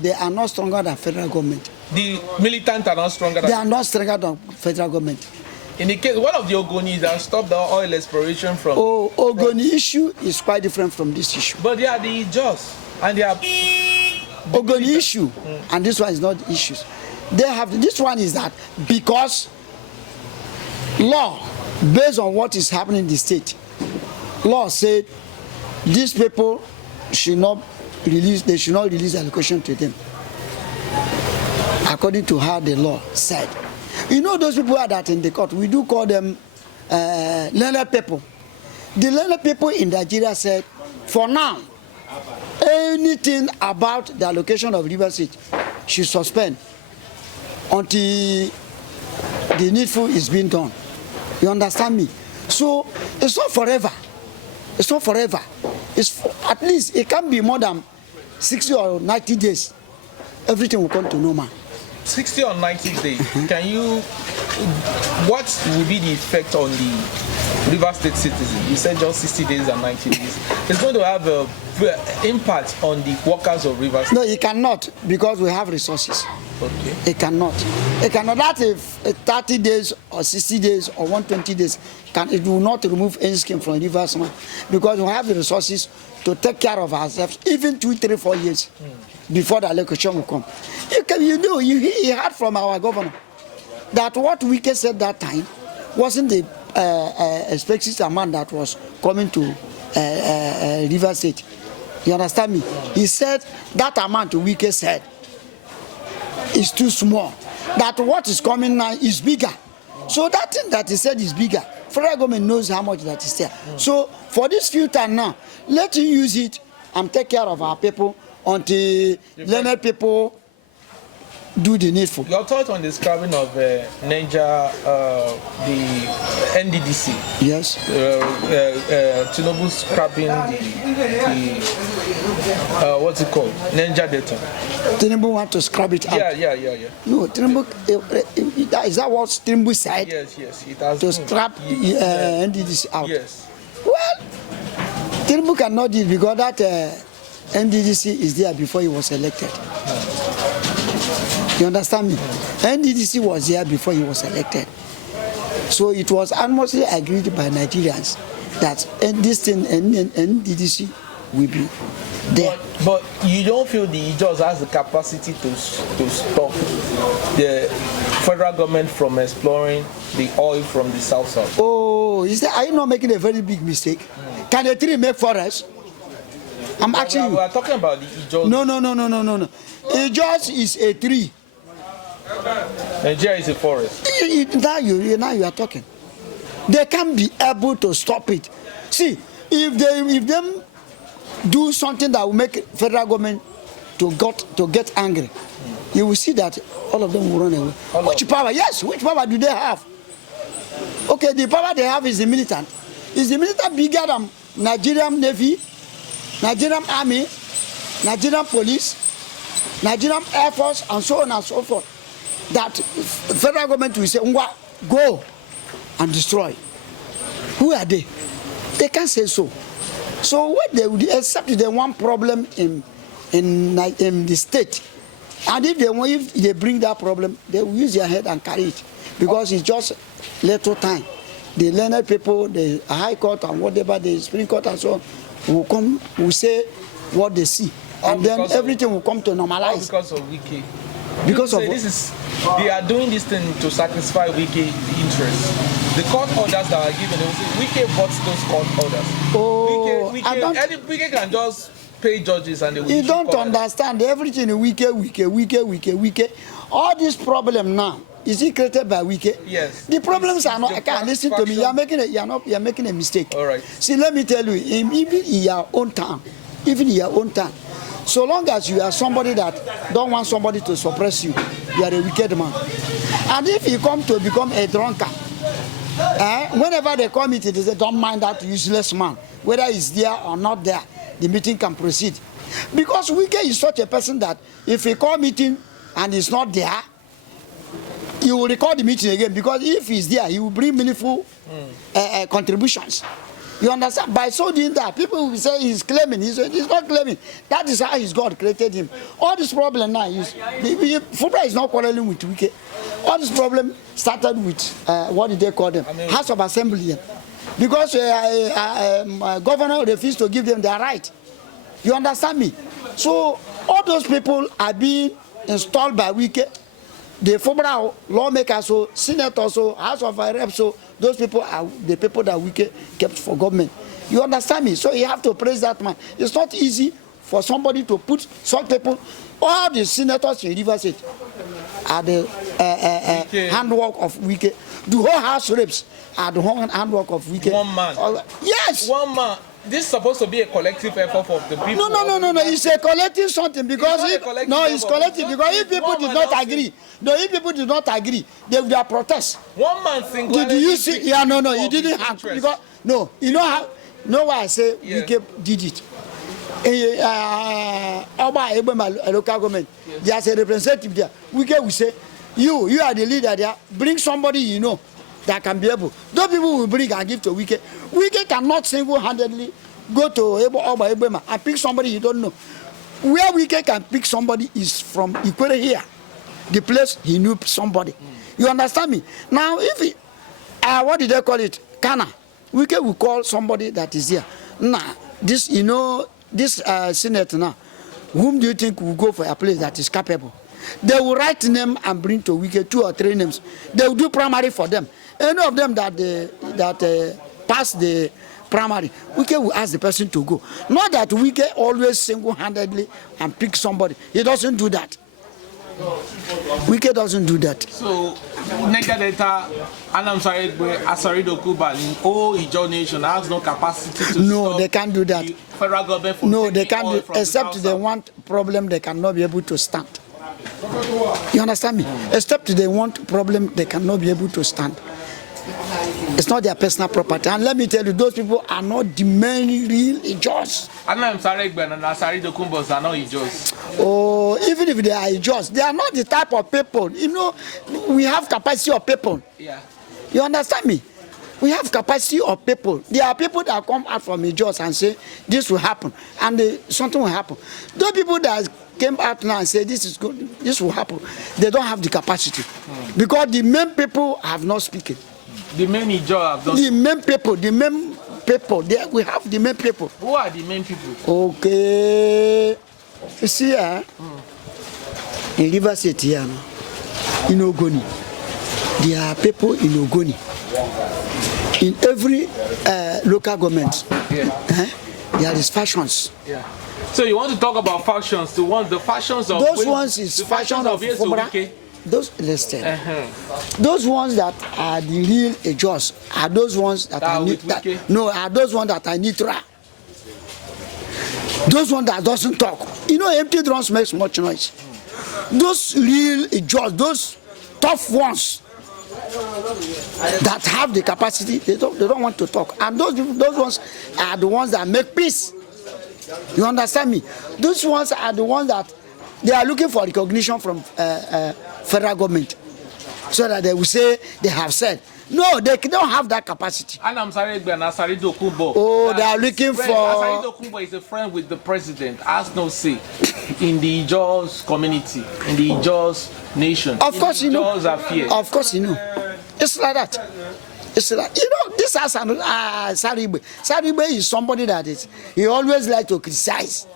They are not stronger than federal government. The militant are not stronger than... They are not stronger than federal government. In the case, one of the Ogoni that stopped the oil exploration from... Ogoni issue is quite different from this issue. But they are the Ijaws, and they are... Ogoni issue, and this one is not issues. They have, this one is that because law, based on what is happening in the state, law said these people should not release, they should not release allocation to them, according to how the law said. You know those people are that in the court, we do call them learned people. The learned people in Nigeria said, for now, anything about the allocation of River State should suspend until the needful is being done. You understand me? So it's not forever. It's not forever. It's at least it can be more than 60 or 90 days. Everything will come to normal. 60 or 90 days. Can you? What will be the effect on the River State citizen? You said just 60 days and 90 days. It's going to have an impact on the workers of River State. No, it cannot, because we have resources. Okay. It cannot. It cannot. That if 30 days or 60 days or 120 days, it will not remove any scheme from River State, because we have the resources to take care of ourselves, even 2, 3, 4 years before the allocation will come. You heard from our governor that what Wike said that time wasn't the expected amount that was coming to River State. You understand me? He said that amount Wike said is too small. That what is coming now is bigger. So that thing that he said is bigger. Federal government knows how much that is there. So for this few time now, let him use it and take care of our people until learned people do the needful. Your thought on the scrapping of Niger, the NDDC? Yes. Tinubu scrapping the what's it called? Niger Delta. Tinubu want to scrap it out. Yeah. No, Tinubu, is that what Tinubu said? Yes. It has to scrap NDDC out. Yes. Well, Tinubu cannot do it because that NDDC is there before he was elected. You understand me? NDDC was there before he was elected. So it was almost agreed by Nigerians that this thing, NDDC will be there. But you don't feel the Ijaws has the capacity to stop the federal government from exploring the oil from the south? Oh, are you not making a very big mistake? Can a tree make forest? I'm asking you. We are talking about the Ijaws. No. Ijaws is a tree. Nigeria is a forest. Now you are talking. They can't be able to stop it. See, if them do something that will make federal government to get angry, you will see that all of them will run away. Which power? Yes, which power do they have? Okay, the power they have is the militant. Is the militant bigger than Nigerian Navy, Nigerian Army, Nigerian Police, Nigerian Air Force, and so on and so forth? That federal government will say, go and destroy. Who are they? They can't say so. So what they would, except the one problem in the state, and if they bring that problem, they will use their head and carry it, because it's just little time. The learned people, the High Court and whatever, the Supreme Court and so on, will say what they see, and then everything will come to normalize. Because of Wike. Because of they are doing this thing to satisfy Wike interests. The court orders that are given, they will say Wike bought those court orders. Oh, Wike can just pay judges and they will. You don't understand everything. Wike. All this problem now, is it created by Wike? Yes. The problems are not. I can't listen to me. You are making a mistake. All right. See, let me tell you. Even in your own town, so long as you are somebody that don't want somebody to suppress you, you are a wicked man. And if you come to become a drunkard, whenever they call meeting, they say, don't mind that useless man. Whether he's there or not there, the meeting can proceed. Because Wike is such a person that if he call meeting and he's not there, he will record the meeting again. Because if he's there, he will bring meaningful contributions. You understand? By so doing that, people will say he's claiming. He's not claiming. That is how his God created him. All this problem now is Fubra is not quarreling with Wike. All this problem started with what did they call them? House of Assembly. Because governor refused to give them their right. You understand me? So all those people are being installed by Wike. The Fubra lawmakers, so senators, so House of Reps, so those people are the people that Wike kept for government. You understand me? So you have to praise that man. It's not easy for somebody to put some people. All the senators in Rivers State are the handwork of Wike. The whole House Reps are the whole handwork of Wike. One man. Yes. One man. This is supposed to be a collective effort of the people. No. It's a collective something because it's collective because if people did not agree, if people did not agree, they would have protest. One man single. Did you see? Yeah, no, you didn't have because no, you know how? Know why I say Wike did it. Local government, there's a representative there. Wike will say, you are the leader there. Bring somebody you know that can be able. Those people will bring and give to Wike. Wike cannot single-handedly go to Oba Ebema and pick somebody you don't know. Where Wike can pick somebody is from Ikwere here, the place he knew somebody. You understand me? Now, if he, what did they call it? Kana. Wike will call somebody that is here. Nah, this, you know, this Senate now, whom do you think will go for a place that is capable? They will write name and bring to Wike 2 or 3 names. They will do primary for them. Any of them that pass the primary, Wike will ask the person to go. Not that Wike always single-handedly and pick somebody. He doesn't do that. Wike doesn't do that. So, Niger Delta, Anam Asari Dokuba, all Ijaw nation has no capacity to stop they can't do that. The federal government from they can't do, except they want problem they cannot be able to stand. You understand me? Except they want problem they cannot be able to stand. It's not their personal property. And let me tell you, those people are not the main real Ijaws. Anam Saregben and Asari Dokumbos are not Ijaws. Oh, even if they are Ijaws, they are not the type of people. You know, we have capacity of people. Yeah. You understand me? We have capacity of people. There are people that come out from Ijaws and say, this will happen, and something will happen. Those people that came out now and say, this is good, this will happen, they don't have the capacity. Because the main people have not spoken. The main Ijaw have not The main people, we have the main people. Who are the main people? Okay. You see, in Rivers State here, in Ogoni, there are people in Ogoni. In every local government, there is factions. Yeah. So you want to talk about factions? The factions of those ones is the factions of Fubra. Those listen. Those ones that are the real Ijaws are those ones that are are those ones that are neutral. Those ones that doesn't talk. You know, empty drums makes much noise. Those real Ijaws, those tough ones that have the capacity, they don't want to talk. And those ones are the ones that make peace. You understand me? Those ones are the ones that they are looking for recognition from federal government, so that they will say they have said. No, they don't have that capacity. Anam Saregbe and Asari Dokubo. Oh, they are looking for. Asari Dokubo is a friend with the president, has no say in the Ijaws community, in the Ijaws nation. Of course, you know. Affairs. Of course, you know. It's like that. It's like, you know, this is Saribe. Saribe is somebody that is, he always like to criticize.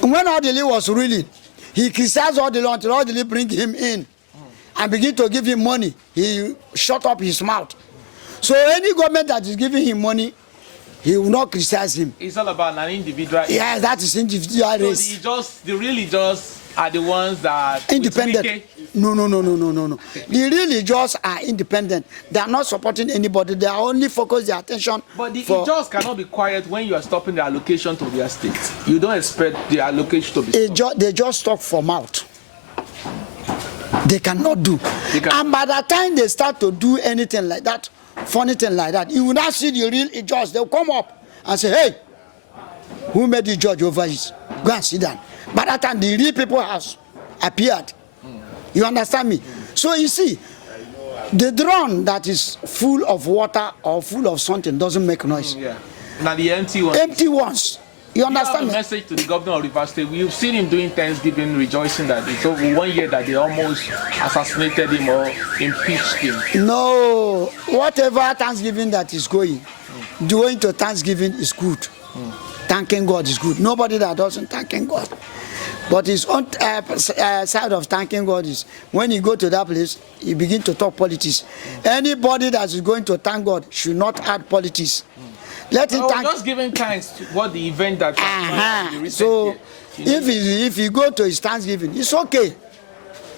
When Odili was ruling, he criticized Odili until Odili bring him in and begin to give him money. He shut up his mouth. So any government that is giving him money, he will not criticize him. It's all about an individual. Yeah, that is individual race. So the real Ijaws are the ones that independent. No. The real Ijaws are independent. They are not supporting anybody. They are only focus their attention. But the Ijaws cannot be quiet when you are stopping the allocation to their state. You don't expect the allocation to be stopped. They just talk for mouth. They cannot do. And by the time they start to do anything like that, funny thing like that, you will not see the real Ijaws. They'll come up and say, hey, who made the judge over this? Go and sit down. By that time, the real people have appeared. You understand me? So you see, The drum that is full of water or full of something doesn't make noise. Yeah. Now the empty one. Empty ones. You understand? You have a message to the governor of Rivers State. We've seen him doing Thanksgiving, rejoicing that it's over 1 year that they almost assassinated him or impeached him. No, whatever Thanksgiving that is going to Thanksgiving is good. Thanking God is good. Nobody that doesn't thanking God. But his own side of thanking God is when you go to that place, you begin to talk politics. Anybody that is going to thank God should not add politics. Let him thank. Just giving thanks to what the event that so if you go to his Thanksgiving, it's okay.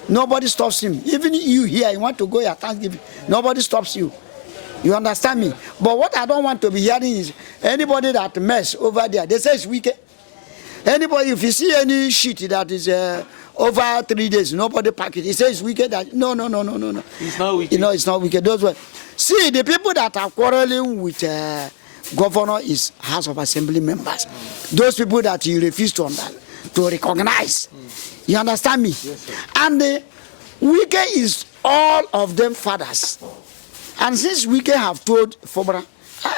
Nobody stops him. Even you here, you want to go your Thanksgiving, nobody stops you. You understand me? But what I don't want to be hearing is anybody that mess over there, they say it's wicked. Anybody, if you see any shit that is over 3 days, nobody pack it. It says wicked. That no. It's not wicked. You know, it's not wicked. Those were. See, the people that are quarreling with governor is House of Assembly members. Those people that you refuse to recognize. You understand me? Yes, and the wicked is all of them fathers. And since wicked have told Fobra,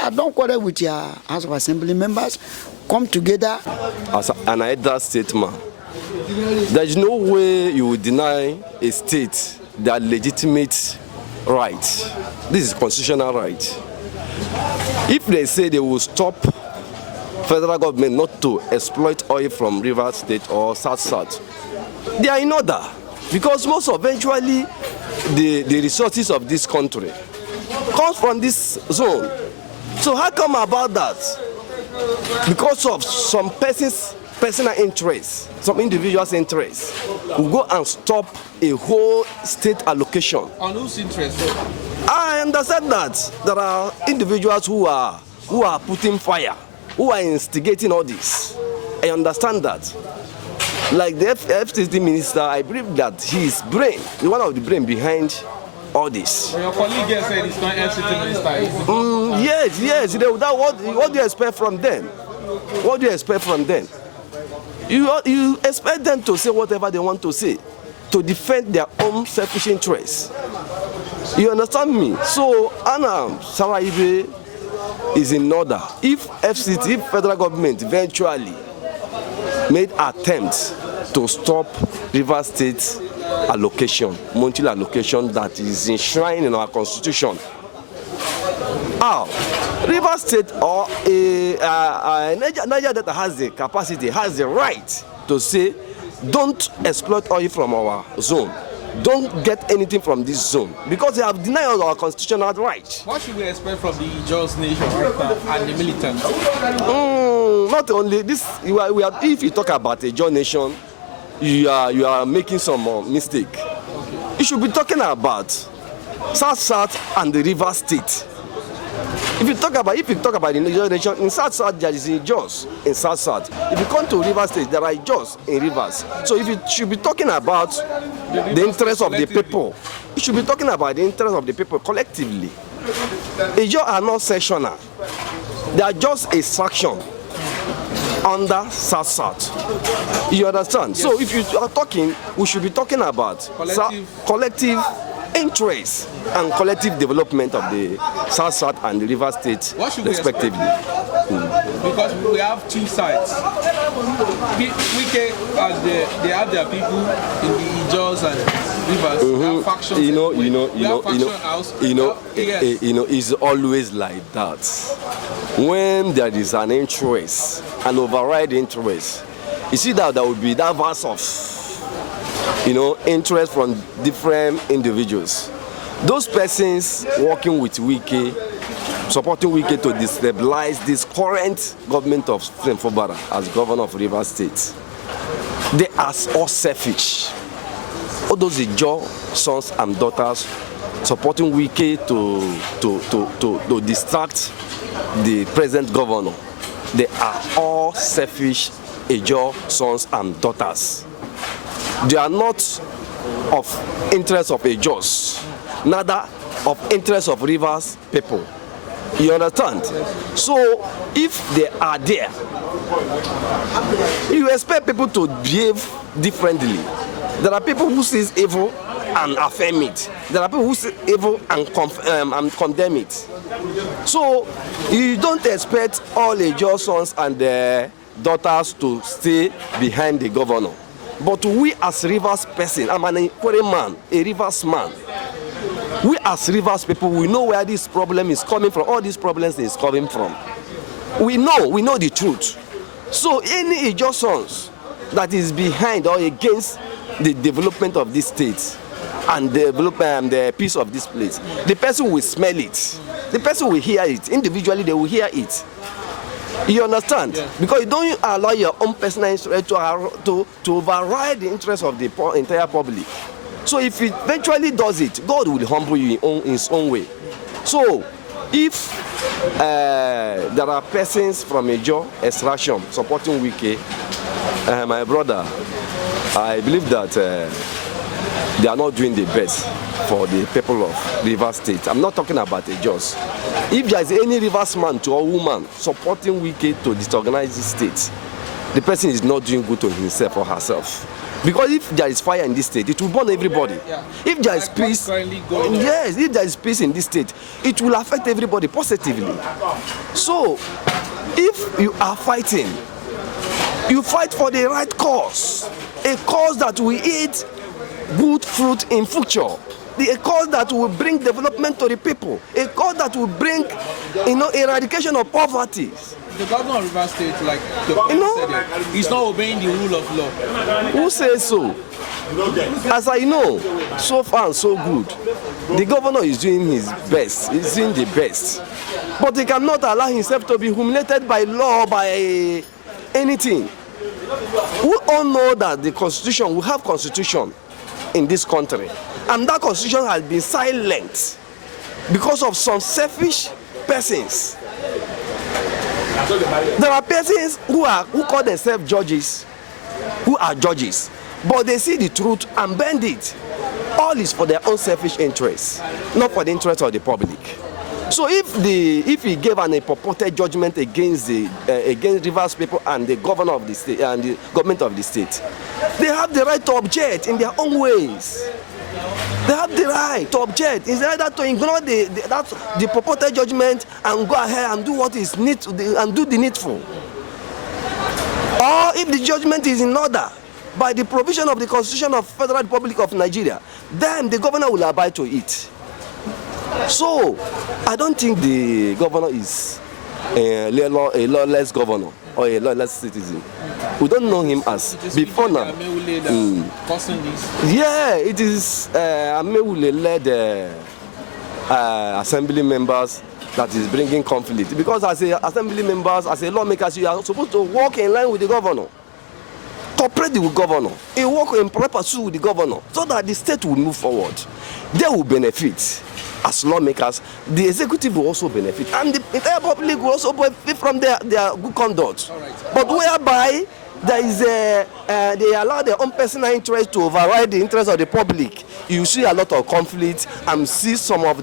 I don't quarrel with your House of Assembly members. Come together. As an elder statesman, there is no way you will deny a state their legitimate right. This is constitutional right. If they say they will stop federal government not to exploit oil from Rivers State or South, they are in order. Because most eventually the resources of this country comes from this zone. So how come about that? Because of some person's personal interests, some individuals' interests, will go and stop a whole state allocation. On whose interest? I understand that there are individuals who are putting fire, who are instigating all this. I understand that. Like the FCT minister, I believe that he is one of the brain behind all this. Well, your colleague here said it's not FCT minister. Yes. What do you expect from them? What do you expect from them? You expect them to say whatever they want to say, to defend their own selfish interests. You understand me? So Anna Saraibe is in order. If federal government eventually made attempts to stop Rivers State allocation, monthly allocation that is enshrined in our constitution, Rivers State or Niger Delta has the capacity, has the right to say, don't exploit oil from our zone. Don't get anything from this zone, because they have denied our constitutional right. What should we expect from the Jaws Nation right now and the militants? Not only this, if you talk about a Jaws Nation, you are making some mistake. Okay. You should be talking about South and the River State. If you talk about the Jaws Nation, in South there is a Jaws in South. If you come to River State, there are Jaws in rivers. So if you should be talking about the interest of the people, you should be talking about the interest of the people collectively. The Jaws are not sectional. They are just a fraction under South. You understand? Yes. So if you are talking, we should be talking about collective interest and collective development of the South and the River State, respectively. Because we have two sides. They have their people in the Jaws and Rivers. We have factions. It's always like that. When there is an interest, an override interest, you see that there will be that verse of interest from different individuals. Those persons working with Wike, supporting Wike to destabilize this current government of Fobara as governor of Rivers State, they are all selfish. All those Ijaw sons and daughters supporting Wike to distract the present governor, they are all selfish Ijaw sons and daughters. They are not of interest of Ijaws, neither of interest of Rivers people. You understand? So if they are there, you expect people to behave differently. There are people who see evil and affirm it. There are people who say evil and condemn it. So you don't expect all the Ijaw sons and their daughters to stay behind the governor. But we as Rivers person, I'm an Ikwere man, a Rivers man. We as Rivers people, we know where this problem is coming from. All these problems is coming from. We know the truth. So any Ijaw sons that is behind or against the development of this state and the peace of this place, the person will smell it. The person will hear it. Individually, they will hear it. You understand? Yeah. Because you don't allow your own personal interest to override the interest of the entire public. So if it eventually does it, God will humble you in his own way. So if there are persons from Ijaw extraction supporting Wike, my brother, I believe that they are not doing the best for the people of Rivers State. I'm not talking about Ijaws. If there is any Rivers man or woman supporting Wike to disorganize the state, the person is not doing good to himself or herself. Because if there is fire in this state, it will burn everybody. Yeah. If there is peace, yes, if there is peace in this state, it will affect everybody positively. So, if you are fighting, you fight for the right cause, a cause that will eat good fruit in future, a cause that will bring development to the people, a cause that will bring, eradication of poverty. The governor of Rivers State, like the said it, he's not obeying the rule of law. Who says so? As I know, so far and so good, the governor is doing his best, he's doing the best. But he cannot allow himself to be humiliated by law, by anything. We all know that the constitution, we have constitution in this country, and that constitution has been silent because of some selfish persons. There are persons who call themselves judges, who are judges, but they see the truth and bend it. All is for their own selfish interests, not for the interest of the public. So if he gave an purported judgment against Rivers people and the governor of the state and the government of the state, they have the right to object in their own ways. They have the right to object. It's either to ignore the purported judgment and go ahead and do what is and do the needful. Or if the judgment is in order by the provision of the Constitution of the Federal Republic of Nigeria, then the governor will abide to it. So, I don't think the governor is a lawless governor or a lawless citizen. We don't know him as before now. Yeah, it is Amewule-led assembly members that is bringing conflict. Because as assembly members, as a lawmakers, you are supposed to work in line with the governor, cooperate with the governor, and work in proper pursuit with the governor, so that the state will move forward. They will benefit. As lawmakers, the executive will also benefit, and the entire public will also benefit from their good conduct. Right. But whereby there is they allow their own personal interest to override the interest of the public, you see a lot of conflict and see some of the